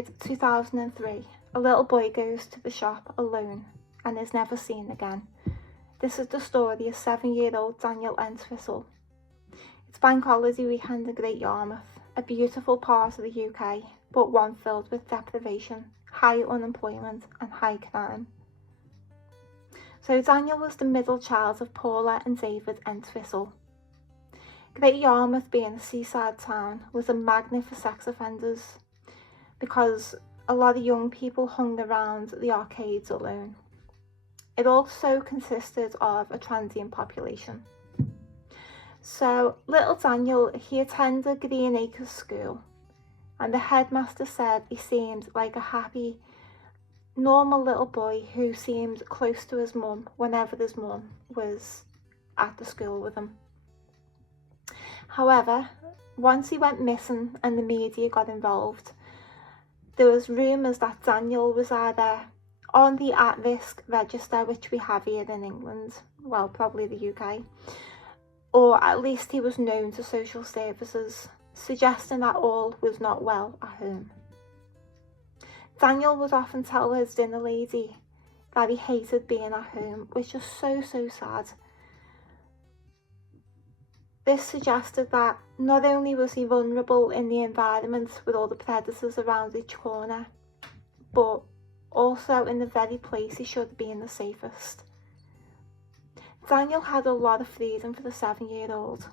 inside 2003, a little boy goes to the shop alone and is never seen again. This is the story of 7-year-old Daniel Entwistle. It's bank holiday weekend in Great Yarmouth, a beautiful part of the UK, but one filled with deprivation, high unemployment and high crime. So Daniel was the middle child of Paula and David Entwistle. Great Yarmouth, being a seaside town, was a magnet for sex offenders because a lot of young people hung around the arcades alone. It also consisted of a transient population. So little Daniel, he attended Green Acres School, and the headmaster said he seemed like a happy, normal little boy who seemed close to his mum whenever his mum was at the school with him. However, once he went missing and the media got involved, there was rumours that Daniel was either on the at-risk register, which we have here in England, well, probably the UK, or at least he was known to social services, suggesting that all was not well at home. Daniel would often tell his dinner lady that he hated being at home, which is so sad. This suggested that not only was he vulnerable in the environment with all the predators around each corner, but also in the very place he should have been the safest. Daniel had a lot of freedom for the 7-year-old.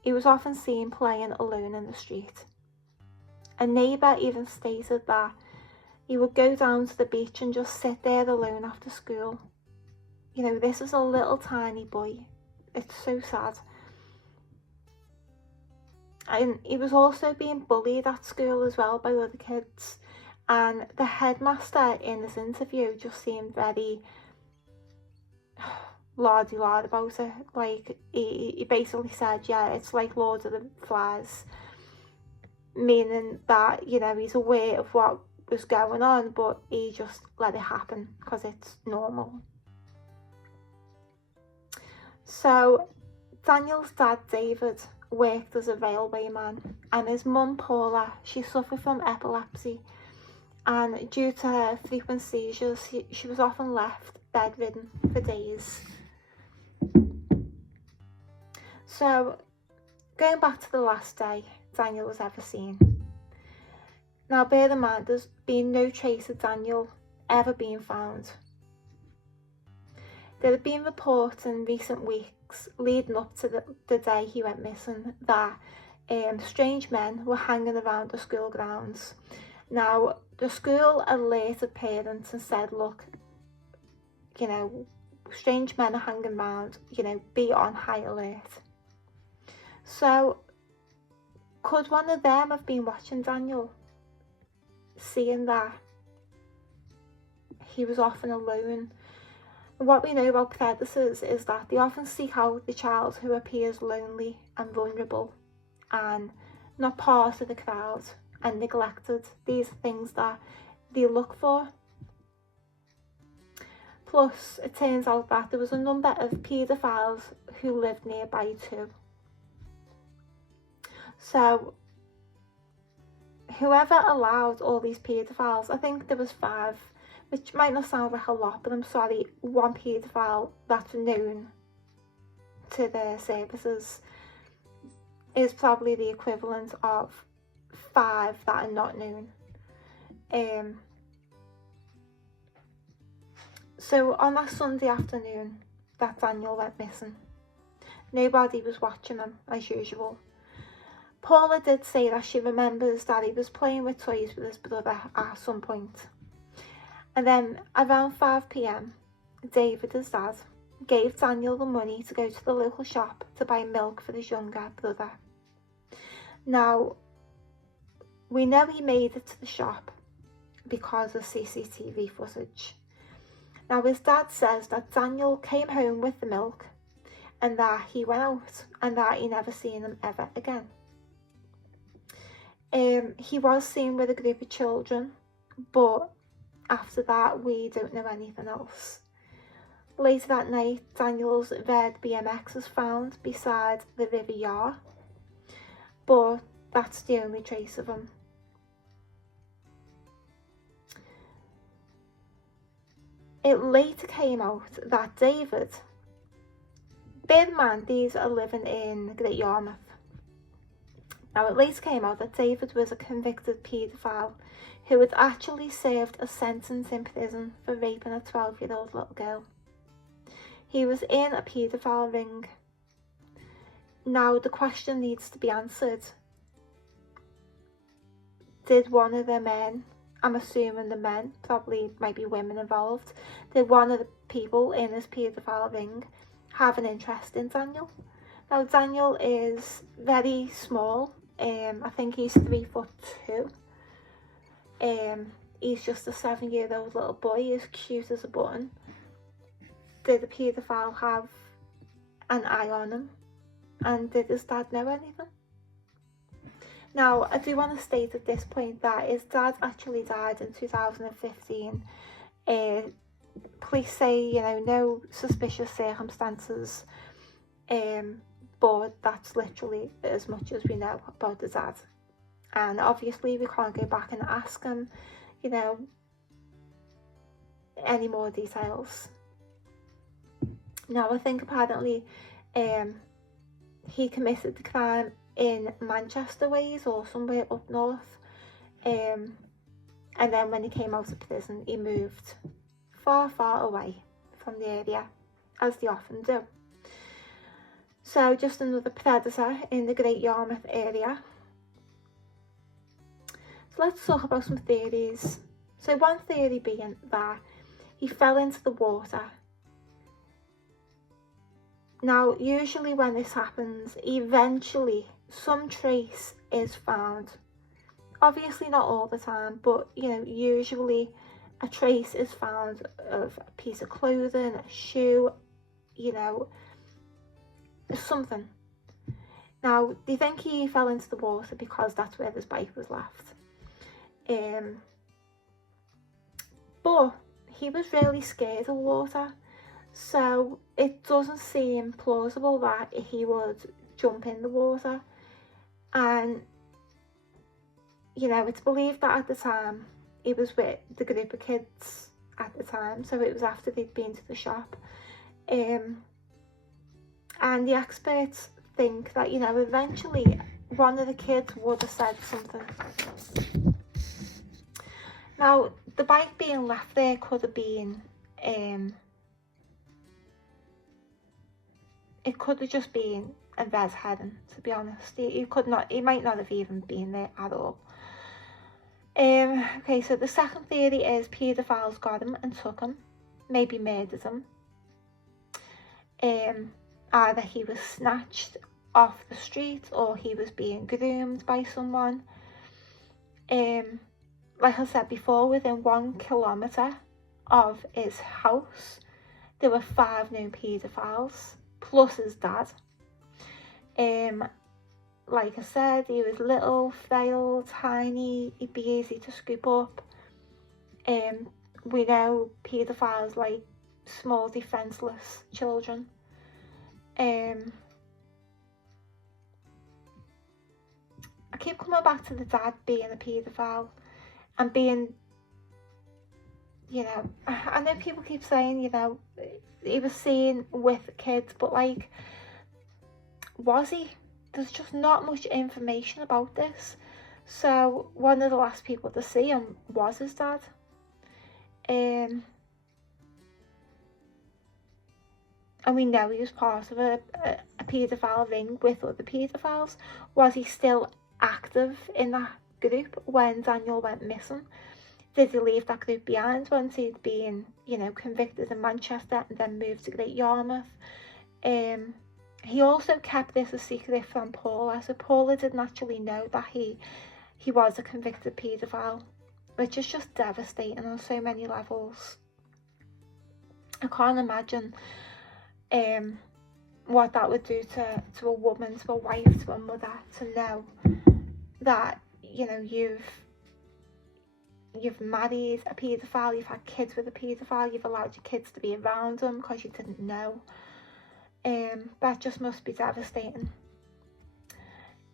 He was often seen playing alone in the street. A neighbour even stated that he would go down to the beach and just sit there alone after school. You know, this is a little tiny boy. It's so sad. And he was also being bullied at school as well by other kids. And the headmaster in this interview just seemed very lardy-lard about it. Like, he basically said, yeah, it's like Lord of the Flies. Meaning that, you know, he's aware of what was going on, but he just let it happen because it's normal. So Daniel's dad, David, worked as a railwayman, and his mum, Paula, she suffered from epilepsy, and due to her frequent seizures, she was often left bedridden for days. So, going back to the last day Daniel was ever seen. Now, bear in mind, there's been no trace of Daniel ever being found. There have been reports in recent weeks leading up to the day he went missing that strange men were hanging around the school grounds. Now, the school alerted parents and said, look, you know, strange men are hanging around, you know, be on high alert. So, could one of them have been watching Daniel, seeing that he was often alone? And what we know about predators is that they often seek out the child who appears lonely and vulnerable and not part of the crowd and neglected. These are things that they look for. Plus, it turns out that there was a number of paedophiles who lived nearby too. So, whoever allowed all these paedophiles, I think there was 5, which might not sound like a lot, but I'm sorry, one paedophile that's known to the services is probably the equivalent of 5 that are not known. So on that Sunday afternoon that Daniel went missing, nobody was watching him as usual. Paula did say that she remembers that he was playing with toys with his brother at some point. And then around 5 p.m, David, his dad, gave Daniel the money to go to the local shop to buy milk for his younger brother. Now, we know he made it to the shop because of CCTV footage. Now, his dad says that Daniel came home with the milk and that he went out and that he never seen him ever again. He was seen with a group of children, but after that we don't know anything else. Later that night, Daniel's red BMX was found beside the River Yar, but that's the only trace of him. It later came out that David, bear in mind these are living in Great Yarmouth. Now it later came out that David was a convicted paedophile who had actually served a sentence in prison for raping a 12-year-old little girl. He was in a paedophile ring. Now the question needs to be answered. Did one of the men, I'm assuming the men, probably might be women involved, did one of the people in this paedophile ring have an interest in Daniel? Now Daniel is very small. I think he's 3'2". He's just a 7-year-old little boy, as cute as a button. Did the paedophile have an eye on him? And did his dad know anything? Now, I do want to state at this point that his dad actually died in 2015. Police say, you know, no suspicious circumstances, but that's literally as much as we know about the dad. And obviously we can't go back and ask him, you know, any more details. Now, I think apparently he committed the crime in Manchester ways or somewhere up north, and then when he came out of prison he moved far away from the area, as they often do. So just another predator in the Great Yarmouth area. So let's talk about some theories. So one theory being that he fell into the water. Now, usually when this happens, eventually some trace is found. Obviously not all the time, but you know, usually a trace is found of a piece of clothing, a shoe, you know, something. Now, they think he fell into the water because that's where his bike was left. But he was really scared of water. So it doesn't seem plausible that he would jump in the water. And, you know, it's believed that at the time he was with the group of kids at the time. So it was after they'd been to the shop. And the experts think that, you know, eventually one of the kids would have said something. Now, the bike being left there could have been... it could have just been a red herring, to be honest. He might not have even been there at all. Okay, so the second theory is paedophiles got him and took him, maybe murdered him. Either he was snatched off the street or he was being groomed by someone. Like I said before, within 1 kilometre of his house, there were 5 known paedophiles. Plus his dad. Like I said, he was little, frail, tiny, he'd be easy to scoop up. We know paedophiles like small defenceless children. I keep coming back to the dad being a paedophile and being, you know, I know people keep saying, you know, he was seen with kids, but like, was he? There's just not much information about this. So one of the last people to see him was his dad. And we know he was part of a paedophile ring with other paedophiles. Was he still active in that group when Daniel went missing? Did he leave that group behind once he'd been, you know, convicted in Manchester and then moved to Great Yarmouth? He also kept this a secret from Paula, so Paula didn't actually know that he was a convicted paedophile, which is just devastating on so many levels. I can't imagine what that would do to a woman, to a wife, to a mother, to know that, you know, you've married a paedophile, you've had kids with a paedophile, you've allowed your kids to be around them because you didn't know. That just must be devastating.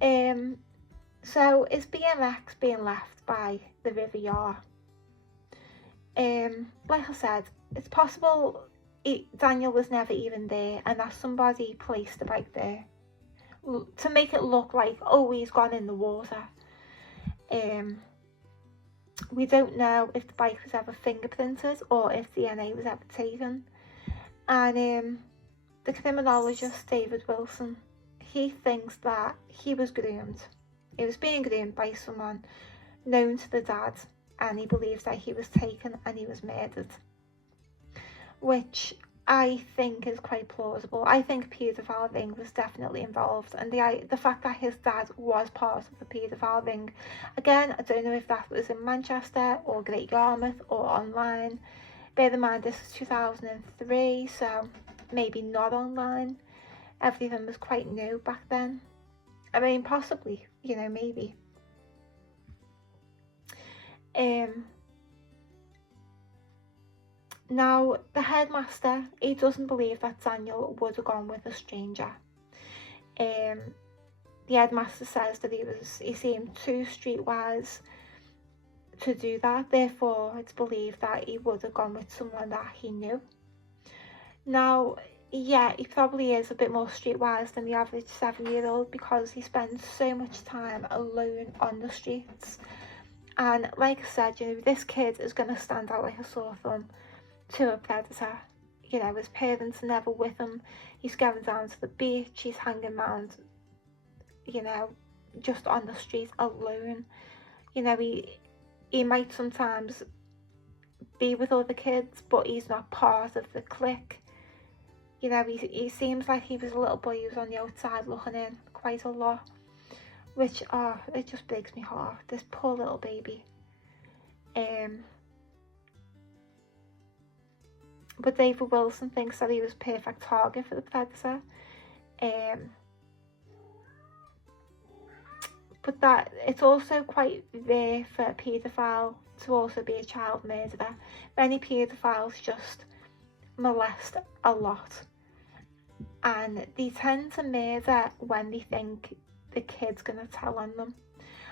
So is BMX being left by the River Yar? Like I said, it's possible Daniel was never even there and that somebody placed the bike there to make it look like, oh, he's gone in the water. We don't know if the bike was ever fingerprinted or if DNA was ever taken. And the criminologist, David Wilson, he thinks that he was groomed. He was being groomed by someone known to the dad, and he believes that he was taken and he was murdered, which I think is quite plausible. I think a paedophile ring was definitely involved, and the fact that his dad was part of the paedophile ring, again, I don't know if that was in Manchester or Great Yarmouth or online. Bear in mind this is 2003, so maybe not online. Everything was quite new back then. I mean, possibly, you know, maybe. Now, the headmaster, he doesn't believe that Daniel would have gone with a stranger. The headmaster says that he seemed too streetwise to do that, therefore it's believed that he would have gone with someone that he knew. Now, yeah, he probably is a bit more streetwise than the average 7-year-old because he spends so much time alone on the streets. And like I said, you know, this kid is going to stand out like a sore thumb to a predator. You know, his parents are never with him. He's going down to the beach, he's hanging around, you know, just on the street alone. You know, he might sometimes be with other kids, but he's not part of the clique. You know, he seems like he was a little boy who was on the outside looking in quite a lot, which, it just breaks my heart, this poor little baby. But David Wilson thinks that he was a perfect target for the predator. But that it's also quite rare for a paedophile to also be a child murderer. Many paedophiles just molest a lot, and they tend to murder when they think the kid's gonna tell on them.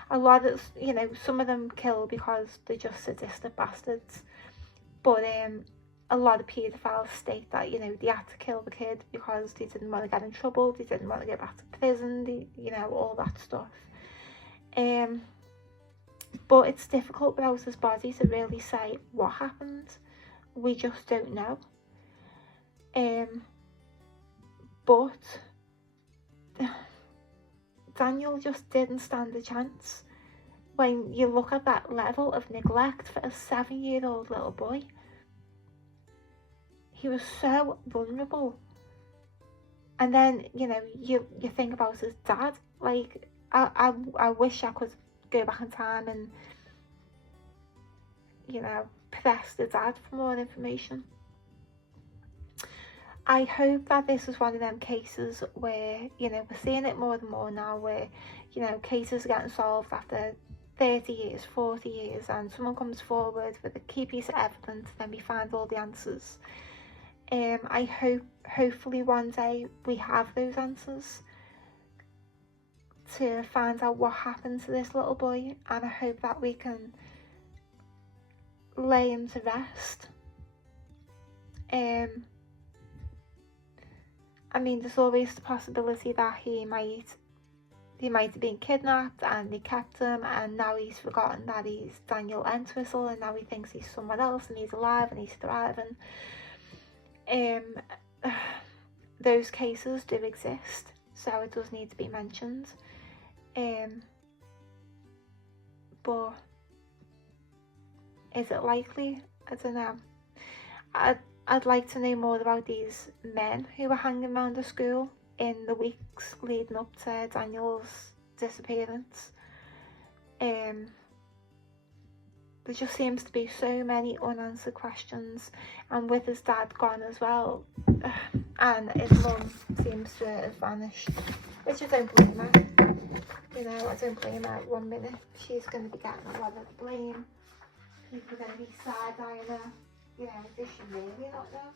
A lot of, you know, some of them kill because they're just sadistic bastards, but a lot of paedophiles state that, you know, they had to kill the kid because they didn't want to get in trouble, they didn't want to go back to prison, you know, all that stuff. But it's difficult without his body to really say what happened. We just don't know. But Daniel just didn't stand a chance. When you look at that level of neglect for a 7-year-old little boy, he was so vulnerable. And then, you know, you think about his dad. Like, I wish I could go back in time and, you know, press the dad for more information. I hope that this is one of them cases where, you know, we're seeing it more and more now, where, you know, cases are getting solved after 30 years, 40 years, and someone comes forward with a key piece of evidence, then we find all the answers. I hopefully one day we have those answers to find out what happened to this little boy, and I hope that we can lay him to rest. I mean, there's always the possibility that he might have been kidnapped and they kept him, and now he's forgotten that he's Daniel Entwistle, and now he thinks he's someone else and he's alive and he's thriving. Those cases do exist, so it does need to be mentioned. But is it likely? I don't know. I'd like to know more about these men who were hanging around the school in the weeks leading up to Daniel's disappearance. There just seems to be so many unanswered questions, and with his dad gone as well, and his mum seems to have vanished, which I don't blame her. You know, I don't blame her 1 minute. She's going to be getting a lot of blame. People are going to be side-eyeing her. You know, does she really not know?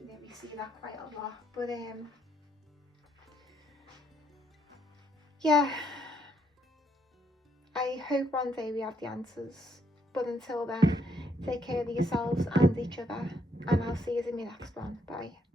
You know, we see that quite a lot. But yeah, I hope one day we have the answers. But until then, Take care of yourselves and each other, and I'll see you in my next one. Bye.